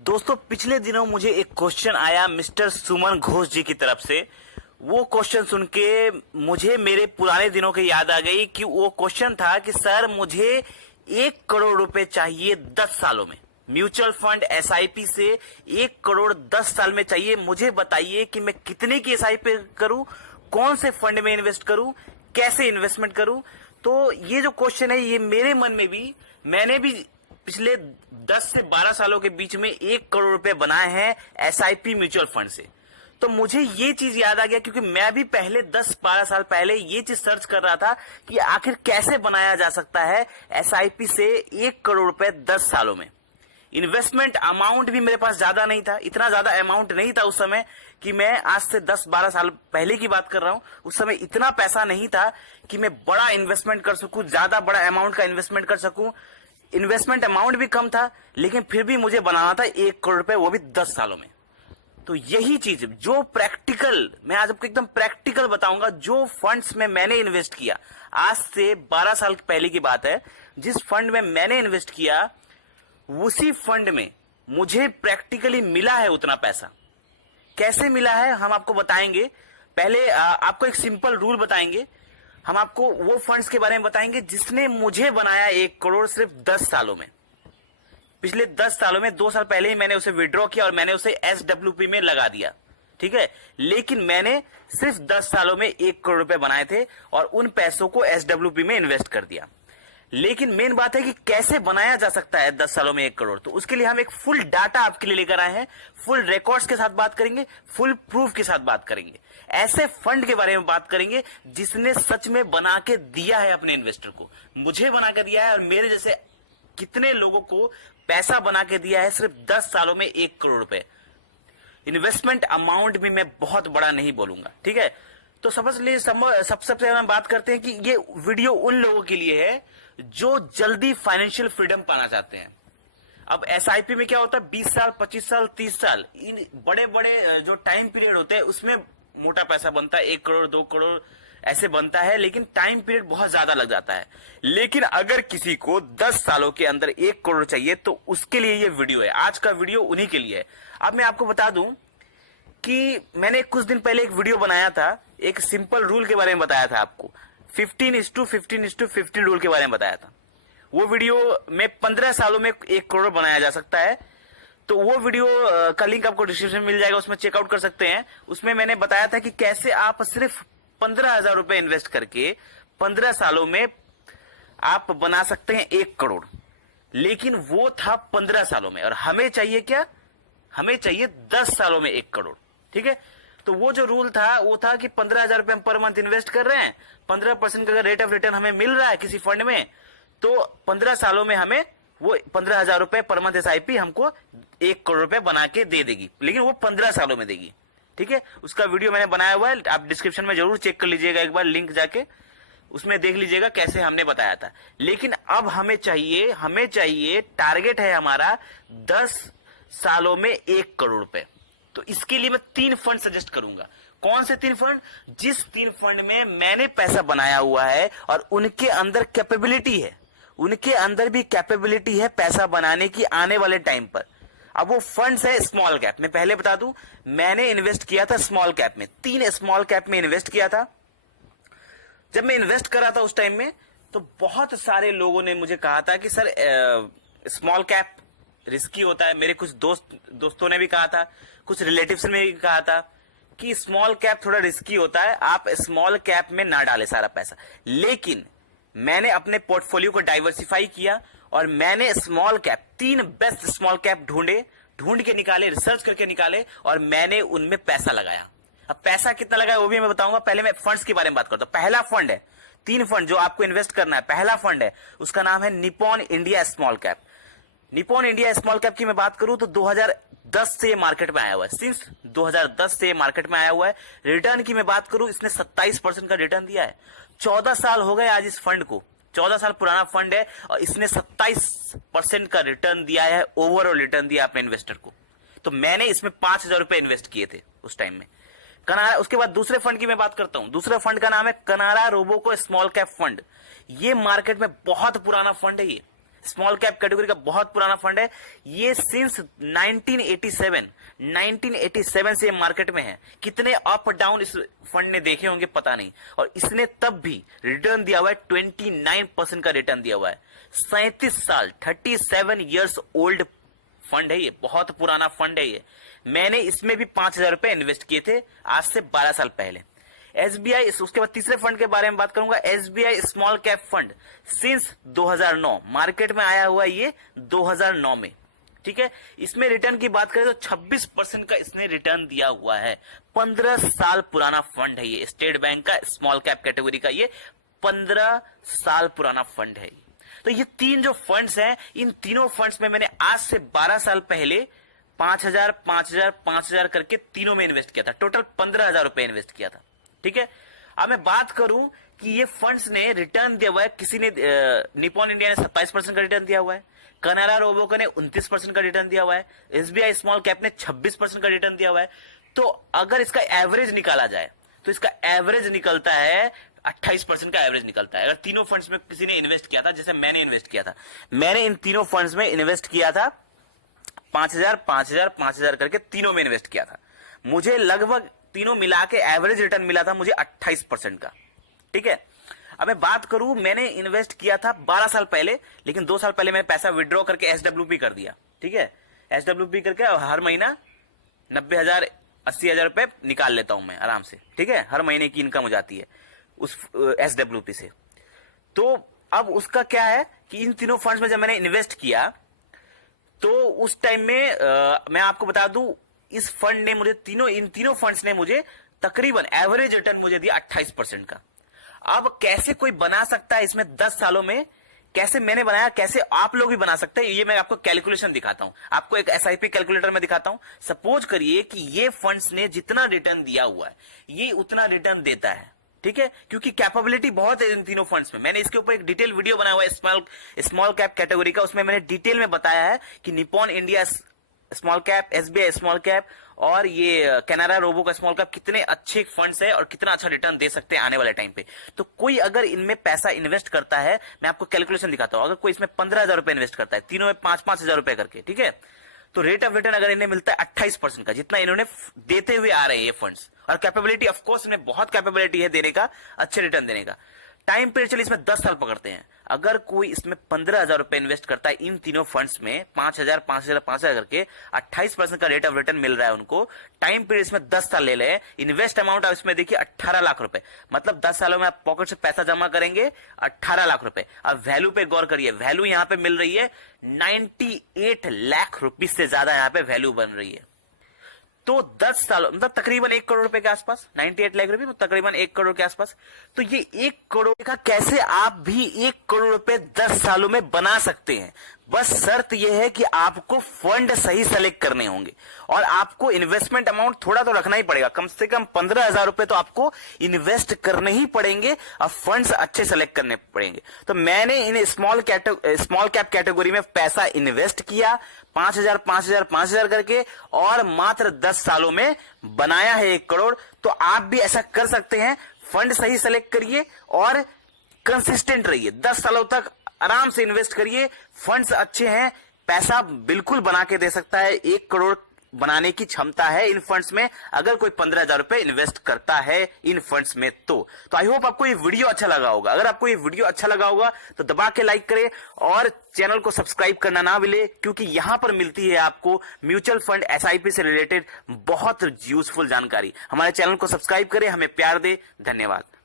दोस्तों पिछले दिनों मुझे एक क्वेश्चन आया मिस्टर सुमन घोष जी की तरफ से। वो क्वेश्चन सुन के मुझे मेरे पुराने दिनों की याद आ गई कि वो क्वेश्चन था कि सर मुझे 1 करोड़ रुपए चाहिए 10 सालों में। म्यूचुअल फंड एसआईपी से 1 करोड़ 10 साल में चाहिए। मुझे बताइए कि मैं कितने की एसआईपी करूं, कौन से फंड में इन्वेस्ट करूं, कैसे इन्वेस्टमेंट करूं। तो ये जो क्वेश्चन है ये मेरे मन में भी, मैंने भी पिछले 10 से 12 सालों के बीच में 1 करोड़ रुपए बनाए हैं एसआईपी म्यूचुअल फंड से। तो मुझे ये चीज याद आ गया क्योंकि मैं भी पहले 10-12 साल पहले ये चीज सर्च कर रहा था कि आखिर कैसे बनाया जा सकता है एसआईपी से 1 करोड़ रुपए 10 सालों में। इन्वेस्टमेंट अमाउंट भी मेरे पास ज्यादा नहीं था, इतना ज्यादा अमाउंट नहीं था उस समय कि मैं आज से 10-12 साल पहले की बात कर रहा हूं। उस समय इतना पैसा नहीं था कि मैं बड़ा इन्वेस्टमेंट कर सकूं, ज्यादा बड़ा अमाउंट का इन्वेस्टमेंट कर सकूं। इन्वेस्टमेंट अमाउंट भी कम था, लेकिन फिर भी मुझे बनाना था 1 करोड़ रुपए, वो भी 10 सालों में। तो यही चीज जो प्रैक्टिकल, मैं आज आपको एकदम प्रैक्टिकल बताऊंगा। जो फंड्स में मैंने इन्वेस्ट किया, आज से 12 साल पहले की बात है, जिस फंड में मैंने इन्वेस्ट किया उसी फंड में मुझे प्रैक्टिकली मिला है उतना पैसा। कैसे मिला है हम आपको बताएंगे। पहले आपको एक सिंपल रूल बताएंगे। हम आपको वो फंड्स के बारे में बताएंगे जिसने मुझे बनाया 1 करोड़ सिर्फ 10 सालों में। पिछले 10 सालों में 2 साल पहले ही मैंने उसे विड्रॉ किया और मैंने उसे एसडब्ल्यूपी में लगा दिया, ठीक है। लेकिन मैंने सिर्फ 10 सालों में 1 करोड़ रुपए बनाए थे और उन पैसों को एसडब्ल्यूपी में इन्वेस्ट कर दिया। लेकिन मेन बात है कि कैसे बनाया जा सकता है 10 सालों में 1 करोड़। तो उसके लिए हम एक फुल डाटा आपके लिए लेकर आए हैं, फुल रिकॉर्ड्स के साथ बात करेंगे, फुल प्रूफ के साथ बात करेंगे। ऐसे फंड के बारे में बात करेंगे जिसने सच में बना के दिया है अपने इन्वेस्टर को। मुझे बना के दिया है और मेरे जैसे कितने लोगों को पैसा बना के दिया है सिर्फ 10 सालों में 1 करोड़ रुपए। इन्वेस्टमेंट अमाउंट भी मैं बहुत बड़ा नहीं बोलूंगा, ठीक है। तो सबसे पहले हम बात करते हैं कि ये वीडियो उन लोगों के लिए है जो जल्दी फाइनेंशियल फ्रीडम पाना चाहते हैं। अब एसआईपी में क्या होता है, 20 साल, 25 साल, 30 साल, इन बड़े बड़े जो टाइम पीरियड होते हैं उसमें मोटा पैसा बनता है, 1 करोड़ 2 करोड़ ऐसे बनता है, लेकिन टाइम पीरियड बहुत ज्यादा लग जाता है। लेकिन अगर किसी को 10 सालों के अंदर 1 करोड़ चाहिए तो उसके लिए ये वीडियो है। आज का वीडियो उन्हीं के लिए है। अब मैं आपको बता दूं कि मैंने कुछ दिन पहले एक वीडियो बनाया था, एक सिंपल रूल के बारे में बताया था आपको, 15:15:15 रूल के बारे में बताया था। वो वीडियो में 15 सालों में 1 करोड़ बनाया जा सकता है। तो वो वीडियो का लिंक आपको डिस्क्रिप्शन में मिल जाएगा, उसमें चेकआउट कर सकते हैं। उसमें मैंने बताया था कि कैसे आप सिर्फ 15,000 रुपए इन्वेस्ट करके 15 सालों में आप बना सकते हैं 1 करोड़। लेकिन वो था 15 सालों में और हमें चाहिए क्या, हमें चाहिए 10 सालों में 1 करोड़, ठीक है। तो वो जो रूल था वो था कि 15,000 रुपए हम पर मंथ इन्वेस्ट कर रहे हैं, 15% का अगर रेट ऑफ रिटर्न हमें मिल रहा है किसी फंड में, तो 15 सालों में हमें वो 15,000 रुपए पर मंथ एसआईपी हमको 1 करोड़ रुपए बना के दे देगी। लेकिन वो 15 सालों में देगी, ठीक है। उसका वीडियो मैंने बनाया हुआ है, आप डिस्क्रिप्शन में जरूर चेक कर लीजिएगा, एक बार लिंक जाके उसमें देख लीजिएगा कैसे हमने बताया था। लेकिन अब हमें चाहिए टारगेट है हमारा 10 सालों में 1 करोड़ रुपए। तो इसके लिए मैं 3 फंड सजेस्ट करूंगा। कौन से 3 फंड? जिस 3 फंड में मैंने पैसा बनाया हुआ है और उनके अंदर कैपेबिलिटी है, उनके अंदर भी कैपेबिलिटी है पैसा बनाने की आने वाले टाइम पर। अब वो फंड्स है स्मॉल कैप। मैं पहले बता दूं, मैंने इन्वेस्ट किया था स्मॉल कैप में, 3 स्मॉल कैप में इन्वेस्ट किया था। जब मैं इन्वेस्ट कर रहा था उस टाइम में तो बहुत सारे लोगों ने मुझे कहा था कि सर स्मॉल कैप रिस्की होता है। मेरे कुछ दोस्तों ने भी कहा था, कुछ रिलेटिव्स ने भी कहा था कि स्मॉल कैप थोड़ा रिस्की होता है, आप स्मॉल कैप में ना डालें सारा पैसा। लेकिन मैंने अपने पोर्टफोलियो को डाइवर्सिफाई किया और मैंने small cap 3 best small cap ढूंढ के निकाले, रिसर्च करके निकाले और मैंने उनमें पैसा लगाया। अब पैसा कितना लगाया वो भी मैं बताऊंगा। पहले मैं फंड्स के बारे में बात करता हूं। पहला फंड है, 3 फंड जो आपको इन्वेस्ट करना है। पहला फंड है, उसका नाम है Nippon India small cap. Nippon India small cap की मैं बात करूं तो 2010 से मार्केट में आया हुआ है, सिंस 2010 से मार्केट में आया हुआ है। रिटर्न की मैं बात करूं, इसने 27% का रिटर्न दिया है। 14 साल हो गए आज इस फंड को, 14 साल पुराना फंड है और इसने 27% का रिटर्न दिया है, ओवरऑल रिटर्न दिया अपने इन्वेस्टर को। तो मैंने इसमें 5,000 रुपए इन्वेस्ट किए थे उस टाइम में। कनारा, उसके बाद दूसरे फंड की मैं बात करता हूं। दूसरे फंड का नाम है कनारा रोबोको स्मॉल कैप फंड। ये मार्केट में बहुत पुराना फंड है। ये स्मॉल कैप कैटेगरी का बहुत पुराना फंड है। ये सिंस 1987 से मार्केट में है। कितने अप डाउन इस फंड ने देखे होंगे पता नहीं, और इसने तब भी रिटर्न दिया हुआ है 29% का रिटर्न दिया हुआ है। 37 साल 37 इयर्स ओल्ड फंड है ये, बहुत पुराना फंड है ये। मैंने इसमें भी 5,000 रुपए इन्वेस्ट किए थे आज से 12 साल पहले। एसबीआई, उसके बाद तीसरे फंड के बारे में बात करूंगा, SBI small cap fund since 2009 market में आया हुआ है ये 2009 में, ठीक है। इसमें रिटर्न की बात करें तो 26% का इसने रिटर्न दिया हुआ है। 15 साल पुराना फंड है ये, स्टेट बैंक का स्मॉल कैप कैटेगरी का ये 15 साल पुराना फंड है। तो ये तीन जो फंड्स हैं, इन तीनों फंड्स में मैंने आज से 12 साल पहले 5,000 5,000 5,000 करके तीनों में इन्वेस्ट किया था। टोटल 15,000 रुपए इन्वेस्ट किया था, ठीक है। अब मैं बात करूं कि ये फंड्स ने रिटर्न दिया हुआ है, किसी ने निपॉन इंडिया ने 27% का रिटर्न दिया हुआ है, कनारा रोबोको ने 29% का रिटर्न दिया हुआ है, एसबीआई स्मॉल कैप ने 26% का रिटर्न दिया हुआ है। तो अगर इसका एवरेज निकाला जाए तो इसका एवरेज निकलता है 28% का एवरेज निकलता है। अगर तीनों फंड्स में किसी ने इन्वेस्ट किया था, जैसे मैंने इन्वेस्ट किया था, मैंने इन तीनों फंड्स में इन्वेस्ट किया था 5,000 5,000 5,000 करके तीनों में इन्वेस्ट किया था। मुझे लगभग तीनों मिला के एवरेज रिटर्न मिला था मुझे 28% का, ठीक है। अब मैं बात करूं, मैंने इन्वेस्ट किया था 12 साल पहले, लेकिन 2 साल पहले मैंने पैसा विड्रॉ करके एसडब्ल्यूपी कर दिया, ठीक है। एसडब्ल्यूपी करके हर महीना 90,000 80,000 रुपए निकाल लेता हूं मैं आराम से, ठीक है। हर महीने की इनकम हो जाती है उस एसडब्ल्यूपी से। तो अब उसका क्या है कि इन तीनों फंड्स में जब मैंने इन्वेस्ट किया तो उस टाइम में मैं आपको बता दूं, इस फंड ने मुझे इन तीनों फंड्स ने मुझे तकरीबन एवरेज रिटर्न मुझे दिया 28% का। अब कैसे कोई बना सकता है इसमें 10 सालों में, कैसे मैंने बनाया, कैसे आप लोग भी बना सकते हैं, ये मैं आपको कैलकुलेशन दिखाता हूं। आपको एक एसआईपी कैलकुलेटर में दिखाता हूं। सपोज करिए कि ये फंड्स ने जितना रिटर्न दिया हुआ है ये उतना रिटर्न देता है, ठीक है, क्योंकि कैपेबिलिटी बहुत है इन तीनों फंड्स में। मैंने इसके ऊपर एक डिटेल वीडियो बनाया हुआ है स्मॉल कैप कैटेगरी का, उसमें मैंने डिटेल में बताया है कि Nippon India small cap, SBI small cap और ये कैनारा रोबो का स्मॉल कैप कितने अच्छे फंड्स है और कितना अच्छा रिटर्न दे सकते हैं आने वाले टाइम पे। तो कोई अगर इनमें पैसा इन्वेस्ट करता है, मैं आपको कैलकुलेशन दिखाता हूं, अगर कोई इसमें 15,000 रुपए इन्वेस्ट करता है, तीनों में 5,000 रुपए करके, ठीक है, तो रेट ऑफ रिटर्न अगर इन्हें मिलता है 28% का, जितना इन्होंने देते हुए आ रहे हैं ये फंड्स, और कैपेबिलिटी ऑफ कोर्स इन्हें बहुत कैपेबिलिटी है देने का, अच्छे रिटर्न देने का। टाइम पीरियड चलिए इसमें 10 साल पकड़ते हैं। अगर कोई इसमें 15,000 रुपए इन्वेस्ट करता है इन तीनों फंड्स में 5,000 5,000 5,000 करके 28% का रेट ऑफ रिटर्न मिल रहा है उनको, टाइम पीरियड इसमें 10 साल ले ले, इन्वेस्ट अमाउंट आप इसमें देखिए 18 लाख रुपए, मतलब 10 सालों में आप पॉकेट से पैसा जमा करेंगे 18 लाख रुपए। अब वैल्यू पे गौर करिए, वैल्यू यहां पे मिल रही है 98 लाख रुपीज से ज्यादा यहां पे वैल्यू बन रही है। तो 10 सालों मतलब तकरीबन 1 करोड़ रुपए के आसपास, 98 लाख रुपए तकरीबन 1 करोड़ के आसपास। तो ये 1 करोड़ का कैसे आप भी 1 करोड़ रुपए 10 सालों में बना सकते हैं। बस शर्त यह है कि आपको फंड सही सेलेक्ट करने होंगे और आपको इन्वेस्टमेंट अमाउंट थोड़ा तो रखना ही पड़ेगा, कम से कम 15,000 रुपए तो आपको इन्वेस्ट करने ही पड़ेंगे और फंड्स अच्छे सेलेक्ट करने पड़ेंगे। तो मैंने इन स्मॉल कैप कैटेगरी में पैसा इन्वेस्ट किया 5,000 5,000 5,000 करके, और मात्र 10 सालों में बनाया है 1 करोड़। तो आप भी ऐसा कर सकते हैं, फंड सही सेलेक्ट करिए और कंसिस्टेंट रहिए, 10 सालों तक आराम से इन्वेस्ट करिए। फंड्स अच्छे हैं, पैसा बिल्कुल बना के दे सकता है, 1 करोड़ बनाने की क्षमता है इन फंड्स में अगर कोई 15,000 रुपए इन्वेस्ट करता है इन फंड्स में। तो आई होप आपको ये वीडियो अच्छा लगा होगा। अगर आपको ये वीडियो अच्छा लगा होगा तो दबा के लाइक करें और चैनल को सब्सक्राइब करना ना भूले, क्योंकि यहां पर मिलती है आपको म्यूचुअल फंड एसआईपी से रिलेटेड बहुत यूजफुल जानकारी। हमारे चैनल को सब्सक्राइब करें, हमें प्यार दे। धन्यवाद।